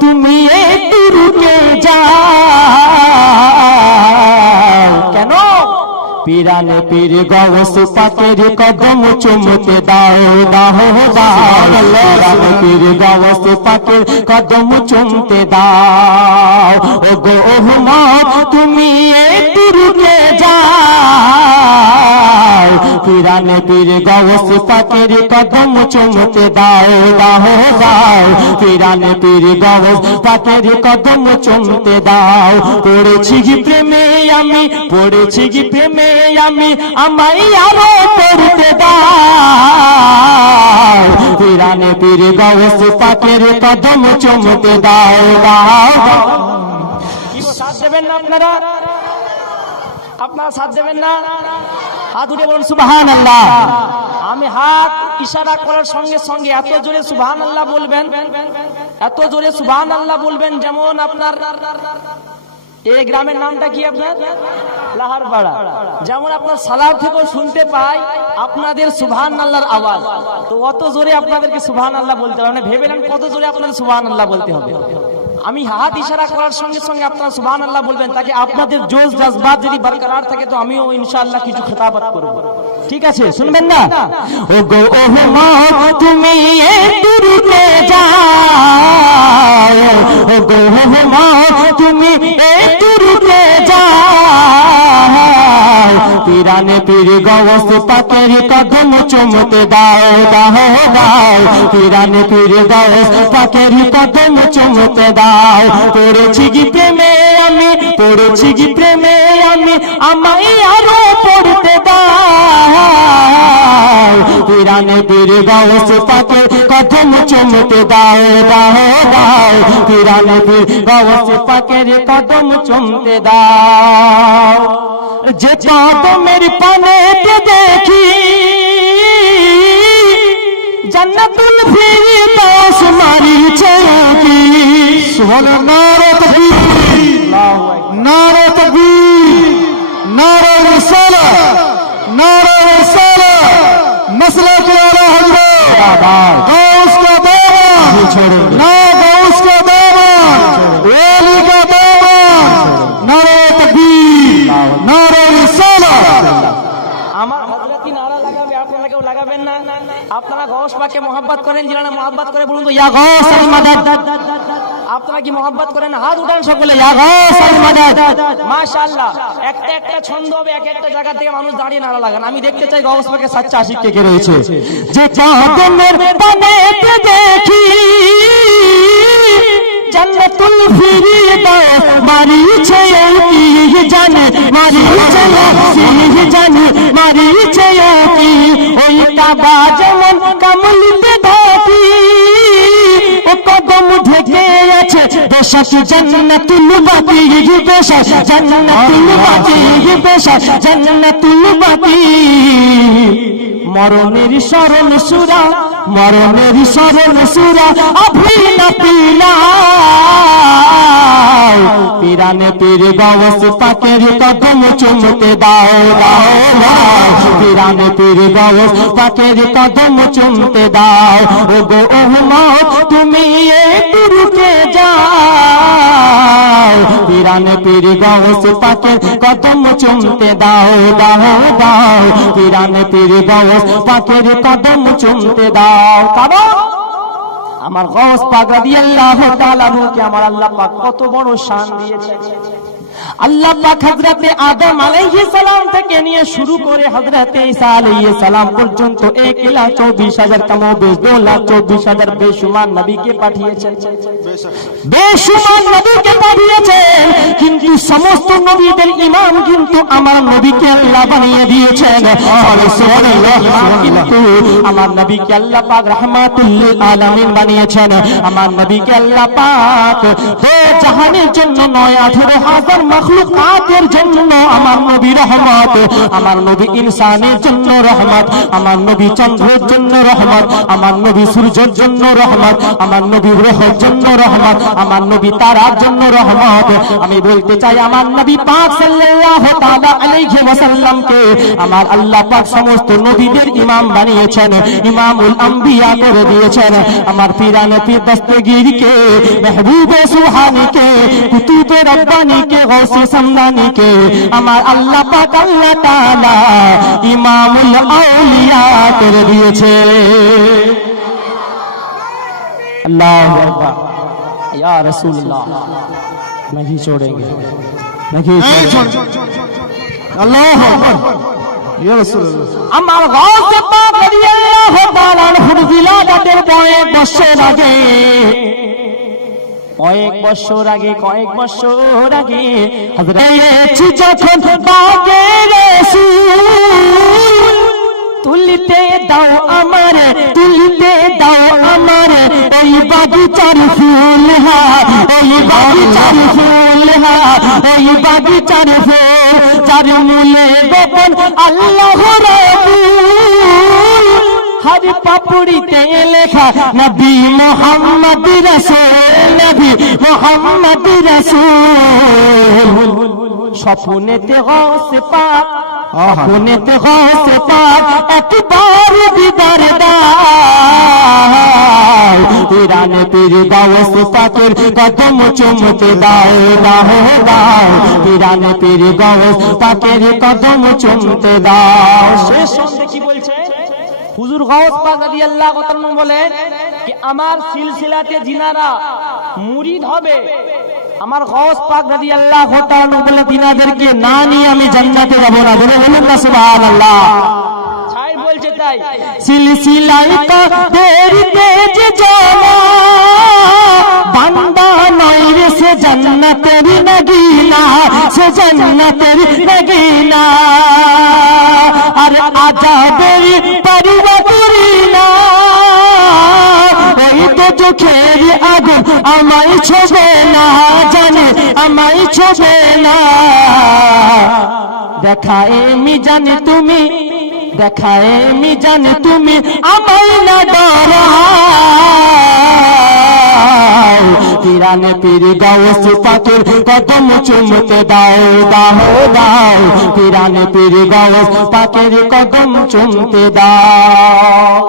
তুমি একটু রুকে যাও। কেন? পীরানে পীর গৌস পাকের কদম চুমতে দাও দাও দাও। পীরানে পীর গৌস পাকের কদম চুমতে দাও। ও গো উম্মত তুমি একটু রুকে যাও। পীরানে পীর গৌস পাকের কদম চুমতে দাও দাও দাও। পীরানে পীর গৌস পাকের কদম চুমতে দাও। পড়েছি কি প্রেমে আমি, পড়েছি কি প্রেমে আমি, আমায় আরো পড়তে দাও। পীরানে পীর গৌস পাকের কদম চুমতে দাও দাও। সাথ দেবেন না আপনারা? আপনারা সাথ দেবেন না? হাত উঠে বলুন সুবহানাল্লাহ। আমি হাত ইশারা করার সঙ্গে সঙ্গে এত জোরে সুবহানাল্লাহ বলবেন, এত জোরে সুবহানাল্লাহ বলবেন যেমন আপনার এই গ্রামের নামটা কি আপনার? লাহারপাড়া। যেমন আপনার সালার থেকেও শুনতে পাই আপনাদের সুবহানাল্লাহর আওয়াজ, তো অত জোরে আপনাদেরকে সুবহানাল্লাহ বলতে হবে। মানে ভেবেলেন কত জোরে আপনাদের সুবহানাল্লাহ বলতে হবে। আমি হাত ইশারা করার সঙ্গে সঙ্গে আপনারা সুবহানাল্লাহ বলবেন, তাকে আপনাদের জোশ জজবাত যদি বরকরার থাকে তো আমিও ইনশাআল্লাহ কিছু খেতাবাত করব। ঠিক আছে, শুনবেন না? ও গো উম্মত তুমি একটু রুকে যাও। ও গো উম্মত তুমি একটু রুকে যাও। পীরানে পীর গৌস পাকের কদম চুমতে দাও দাও দাও। পীরানে পীর গৌস পাকের কদম চুমতে দাও। পড়েছি কি প্রেমে আমি, পড়েছি কি প্রেমে আমি, আমায় আরো পড়তে দাও। পীরানে পীর গৌস পাকের কদম চুমতে দাও দাও দাও। পীরানে পীর গৌস পাকের কদম চুমতে দাও। যে কদমের পানেতে দেখি জান্নাতুল ফিরদৌস মারিছে কি। সুবহানাল্লাহ, নারে তাকবীর, নারে রিসালাত, নারে রিসালাত, মাসলাক আলা হযরত গৌস का दामन, ना गौस का दामन, वली का दामन, नारे ताकबीर, नारे रिसालात। আমার হযরতি নারা লাগাবে, আপনারা কেউ লাগাবেন না? আপনারা গৌস পাককে মহব্বত করেন? যারা মহব্বত করে বলুন তো ইয়া গৌস আল মাদাদ। আপনারা কি মহব্বত করেন? হাত উঠান সকলে, ইয়া গৌস আল মাদাদ। মাশাআল্লাহ, একটা একটা ছন্দ হবে, এক একটা জায়গা থেকে মানুষ দাঁড়িয়ে নারা লাগান। আমি দেখতে চাই গৌস পাকের সাচ্চা আশিক কে কে রয়েছে। যে চাঁদের পানেতে দেখি জান্নাতুল ফিরদৌস মারিছে কি জানে, মারিছে কি জানে, মারিছে কি। ওই কাবা যেমন কামলিতে ঢাকি, ও কদম ঢেকে আছে বেশক জান্নাতুল বাকি, বেশক জান্নাতুল বাকি, বেশক জান্নাতুল বাকি। মরণের শরণ সুরা, মরণের শরণ সুরা অভিনা পিলা। পীরানে পীর গৌস পাকের কদম চুমতে দাও দাও দাও। পীরানে পীর গৌস পাকের কদম চুমতে দাও। ও গো উম্মত তুমি একটু রুকে যাও। পীরানে পীর গৌস পাকের কদম চুমতে দাও দাও দাও। পীরানে পীর গৌস পাকের কদম চুমতে দাও। কাবা আমার গৌস পাক রাদিয়াল্লাহু তাআলা কে আমার আল্লাহ পাক কত বড় শান দিয়েছে। আল্লাহ পাক হযরতে আদম আলাইহিস সালাম থেকে নিয়ে শুরু করে হযরতে ঈসা আলাইহিস সালাম পর্যন্ত 1,24,000 কম বেশ 2,24,000 বেশুমার নবীকে পাঠিয়েছেন, বেশুমার নবীকে পাঠিয়েছেন। কিন্তু সমস্ত নবীদের ইমাম কিন্তু আমার নবীকে আল্লাহ বানিয়ে দিয়েছেন। কিন্তু আমার নবীকে আল্লাহ পাক রাহমাতুল লিল আলামিন বানিয়েছেন। আমার নবীকে আল্লাহ পাক দো জাহানের জন্য 9,18,000 মাখলুকাতের জন্য আমার নবী রহমত, আমার নবী ইনসানের জন্য রহমত, আমার নবী চন্দ্রের জন্য রহমত, আমার নবী সূর্যের জন্য রহমত, আমার নবী গ্রহের জন্য রহমত, আমার নবী তারার জন্য রহমত। আমি বলতে চাই আমার নবী পাক সাল্লাল্লাহু তাআলা আলাইহি ওয়াসাল্লামকে আমার আল্লাহ পাক সমস্ত নবীদের ইমাম বানিয়েছেন, ইমামুল আম্বিয়া করে দিয়েছেন। আমার পীরানে পীর দস্তগীরকে, মেহবুবে সুবহানীকে, কুতুবে রব্বানীকে, গৌসে সামদানীকে আমার আল্লাহ পাক আল্লাহ তাআলা ইমামুল আউলিয়া করে দিয়েছে। अल्लाहु अकबर या रसूल अल्लाह नहीं छोड़ेंगे, नहीं अल्लाहु अकबर या रसूल अल्लाह। আমার গাউসে পাক রাদিয়াল্লাহু তাআলা আনহুর বিলাদাতের কয়েক বছর আগে, কয়েক বছর আগে হযরত যখন বাগে রাসূল তুলতে দাও আমার, তুলতে দাও আমার ওই বাগিচার ফুল, ওই বাগিচার ফুল, ওই বাগিচার ফুল যার মূলে গোপন আল্লাহ রাব্বুল, হর পাপড়িতে লেখা নবী মুহাম্মদ রাসূল, নবী মুহাম্মদ রাসূল। স্বপ্নেতে গাউসে পাক, স্বপ্নেতে গাউসে পাক একবার দিদার দাও, পীরানে পীর গাউসে পাকের কদম চুমতে দাও, দাও দাও, পীরানে পীর গাউসে পাকের কদম চুমতে দাও। শেষ সন্ধ্যে কি বলছে হুজুর গাউস পাক রাদিয়াল্লাহু তাআলা বলেন কি আমার সিলসিলাতে জিনারা মুরিদ হবে, আমার গাউস পাক রাদিয়াল্লাহু তাআলা বলে তিনাদেরকে না নিয়ে আমি জান্নাতে যাব না। বলুন না সুবহানাল্লাহ। তাই বলছে, তাই সিলসিলায় কাদের তেজ জানা বান্দা নাই রে সে জান্নাতের নগিনা, সে জান্নাতের নগিনা। আর আজাদের পরিবর্তী না ওই তো চোখের আগুন আমায় ছোবে না, জানে আমায় ছোবে না। দেখায় মিজান তুমি, দেখায় মিজান তুমি আমায় না ডরাও, পীরানে পীর গাউসে পাকের কদম চুমতে দাও, দাও দাও, পীরানে পীর গাউসে পাকের কদম চুমতে দাও।